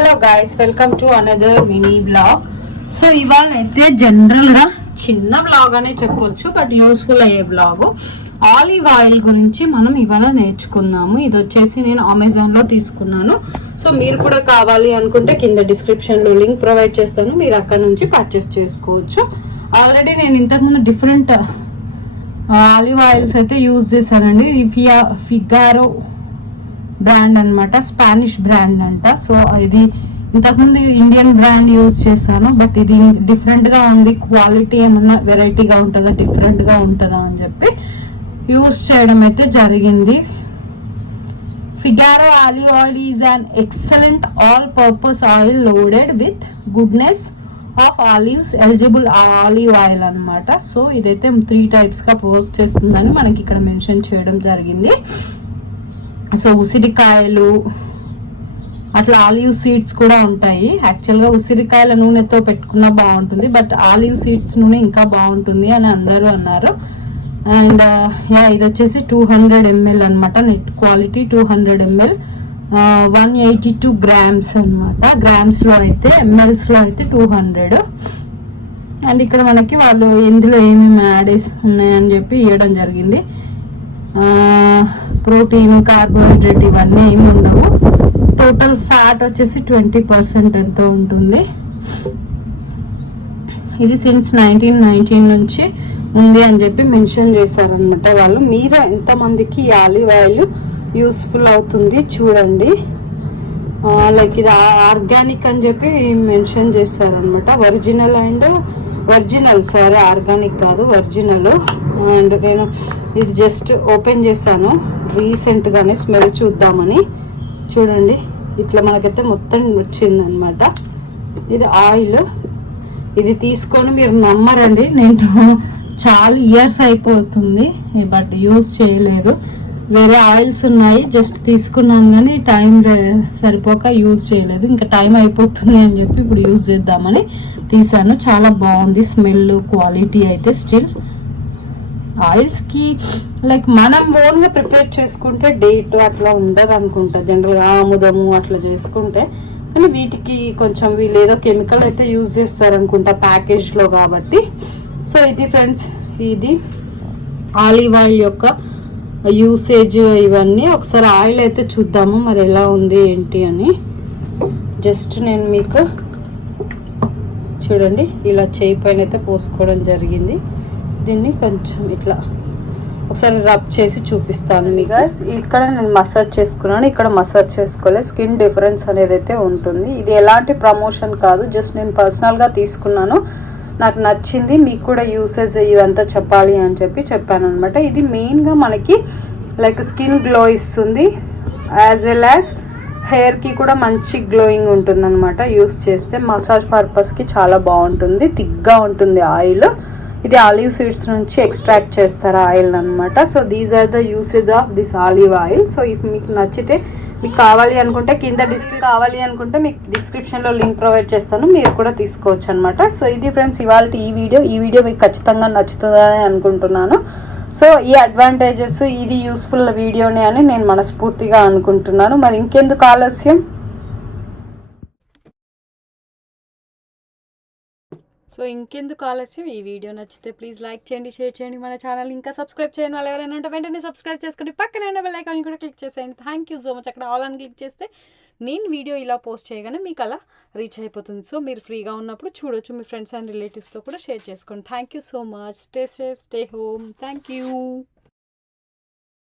Hello guys, welcome to another mini blog. So ఇవాళ అయితే general గా చిన్న బ్లాగ్ అనే చెప్పొచ్చు, బట్ యూస్ఫుల్ అయ్యే బ్లాగ్. ఆలివ్ ఆయిల్ గురించి మనం ఇవాళ నేర్చుకుందాము. ఇది వచ్చేసి నేను అమెజాన్ లో తీసుకున్నాను. సో మీరు కూడా కావాలి అనుకుంటే కింద డిస్క్రిప్షన్ లో లింక్ ప్రొవైడ్ చేస్తాను, మీరు అక్కడ నుంచి పర్చేస్ చేసుకోవచ్చు. ఆల్రెడీ నేను ఇంతకుముందు డిఫరెంట్ ఆలివ్ ఆయిల్స్ అయితే యూజ్ చేశానండి. ఫిగారో బ్రాండ్ అన్నమాట, స్పానిష్ బ్రాండ్ అంట. సో ఇది ఇంతకుముందు ఇండియన్ బ్రాండ్ యూజ్ చేశాను, బట్ ఇది డిఫరెంట్ గా ఉంది. క్వాలిటీ ఏమన్నా వెరైటీగా ఉంటుందా, డిఫరెంట్ గా ఉంటుందా అని చెప్పి యూజ్ చేయడం అయితే జరిగింది. Figaro olive oil is an excellent all purpose oil loaded with goodness of olives eligible olive oil అన్నమాట. సో ఇదైతే 3 types గా వర్క్ చేస్తుందని మనకి ఇక్కడ మెన్షన్ చేయడం జరిగింది. సో ఉసిరికాయలు, అట్లా ఆలివ్ సీడ్స్ కూడా ఉంటాయి. యాక్చువల్గా ఉసిరికాయల నూనెతో పెట్టుకున్నా బాగుంటుంది, బట్ ఆలివ్ సీడ్స్ నూనె ఇంకా బాగుంటుంది అని అందరూ అన్నారు. అండ్ ఇది వచ్చేసి 200 ml అనమాట, నెట్ క్వాలిటీ 200 ml, 182 grams అనమాట. గ్రామ్స్ లో అయితే, ఎంఎల్స్ లో అయితే 200. అండ్ ఇక్కడ మనకి వాళ్ళు ఇందులో ఏమేమి యాడ్ ఉన్నాయని చెప్పి ఇవ్వడం జరిగింది. ప్రోటీన్, కార్బోహైడ్రేట్ ఇవన్నీ ఏమి ఉండవు. టోటల్ ఫ్యాట్ వచ్చేసి 20% ఎంతో ఉంటుంది. ఇది సిన్స్ 1919 నుంచి ఉంది అని చెప్పి మెన్షన్ చేశారనమాట వాళ్ళు. మీరు ఎంతమందికి ఈ ఆలివ్ ఆయిల్ యూస్ఫుల్ అవుతుంది చూడండి. లైక్ ఇది ఆర్గానిక్ అని చెప్పి మెన్షన్ చేశారనమాట. ఒరిజినల్ సారీ, ఆర్గానిక్ కాదు, ఒరిజినల్. అండ్ నేను ఇది జస్ట్ ఓపెన్ చేశాను రీసెంట్ గానే, స్మెల్ చూద్దామని. చూడండి, ఇట్లా మనకైతే మొత్తం వచ్చింది అనమాట. ఇది ఆయిల్. ఇది తీసుకొని మీరు నమ్మరండి, నేను చాలా ఇయర్స్ అయిపోతుంది బట్ యూజ్ చేయలేదు. వేరే ఆయిల్స్ ఉన్నాయి, జస్ట్ తీసుకున్నాను కానీ టైం సరిపోక యూజ్ చేయలేదు. ఇంకా టైం అయిపోతుంది అని చెప్పి ఇప్పుడు యూజ్ చేద్దామని తీసాను. చాలా బాగుంది స్మెల్, క్వాలిటీ అయితే. స్టిల్ ఆయిల్స్ కి లైక్ మనం ఓన్ గా ప్రిపేర్ చేసుకుంటే డేట్ అట్లా ఉండదు అనుకుంటా, జనరల్ గా ఆముదము అట్లా చేసుకుంటే. కానీ వీటికి కొంచెం వీళ్ళు ఏదో కెమికల్ అయితే యూజ్ చేస్తారనుకుంటా ప్యాకేజ్ లో కాబట్టి. సో ఇది ఫ్రెండ్స్, ఇది ఆలివ్ ఆయిల్ యొక్క యూసేజ్ ఇవన్నీ. ఒకసారి ఆయిల్ అయితే చూద్దాము మరి ఎలా ఉంది ఏంటి అని. జస్ట్ నేను మీకు చూడండి, ఇలా చేయి పైన అయితే పోసుకోవడం జరిగింది. దీన్ని కొంచెం ఇట్లా ఒకసారి రబ్ చేసి చూపిస్తాను మీకు. ఇక్కడ నేను మసాజ్ చేసుకున్నాను, ఇక్కడ మసాజ్ చేసుకోలేదు. స్కిన్ డిఫరెన్స్ అనేది అయితే ఉంటుంది. ఇది ఎలాంటి ప్రమోషన్ కాదు, జస్ట్ నేను పర్సనల్గా తీసుకున్నాను, నాకు నచ్చింది. మీకు కూడా యూసేజ్ ఇవంతా చెప్పాలి అని చెప్పి చెప్పాను అనమాట. ఇది మెయిన్గా మనకి లైక్ స్కిన్ గ్లో ఇస్తుంది, యాజ్ వెల్ యాజ్ హెయిర్కి కూడా మంచి గ్లోయింగ్ ఉంటుంది అనమాట. యూస్ చేస్తే మసాజ్ పర్పస్కి చాలా బాగుంటుంది. థిక్గా ఉంటుంది ఆయిల్. ఇది ఆలివ్ సీడ్స్ నుంచి ఎక్స్ట్రాక్ట్ చేస్తారు ఆయిల్ అనమాట. So these are the usage of this olive oil. So if మీకు నచ్చితే, మీకు కావాలి అనుకుంటే కింద మీకు డిస్క్రిప్షన్లో లింక్ ప్రొవైడ్ చేస్తాను, మీరు కూడా తీసుకోవచ్చు అనమాట. సో ఇది ఫ్రెండ్స్ ఇవాళ ఈ వీడియో మీకు ఖచ్చితంగా నచ్చుతుందని అనుకుంటున్నాను. సో ఈ అడ్వాంటేజెస్, ఇది యూస్ఫుల్ వీడియోనే అని నేను మనస్ఫూర్తిగా అనుకుంటున్నాను. మరి ఇంకెందుకు ఆలస్యం, ఈ వీడియో నచ్చితే ప్లీజ్ లైక్ చేయండి, షేర్ చేయండి. మన ఛానల్ ఇంకా సబ్స్క్రైబ్ చేయని వాళ్ళు ఎవరైనా ఉంటే వెంటనే సబ్స్క్రైబ్ చేసుకోండి. పక్కనే ఉన్న బెల్ ఐకాన్ కూడా క్లిక్ చేసేయండి. Thank you so much. అక్కడ ఆల్ అని క్లిక్ చేస్తే నేను వీడియో ఇలా పోస్ట్ చేయగానే మీకు అలా రీచ్ అయిపోతుంది. సో మీరు ఫ్రీగా ఉన్నప్పుడు చూడొచ్చు, మీ ఫ్రెండ్స్ అండ్ రిలేటివ్స్తో కూడా షేర్ చేసుకోండి. Thank you so much. Stay safe, stay home. Thank you.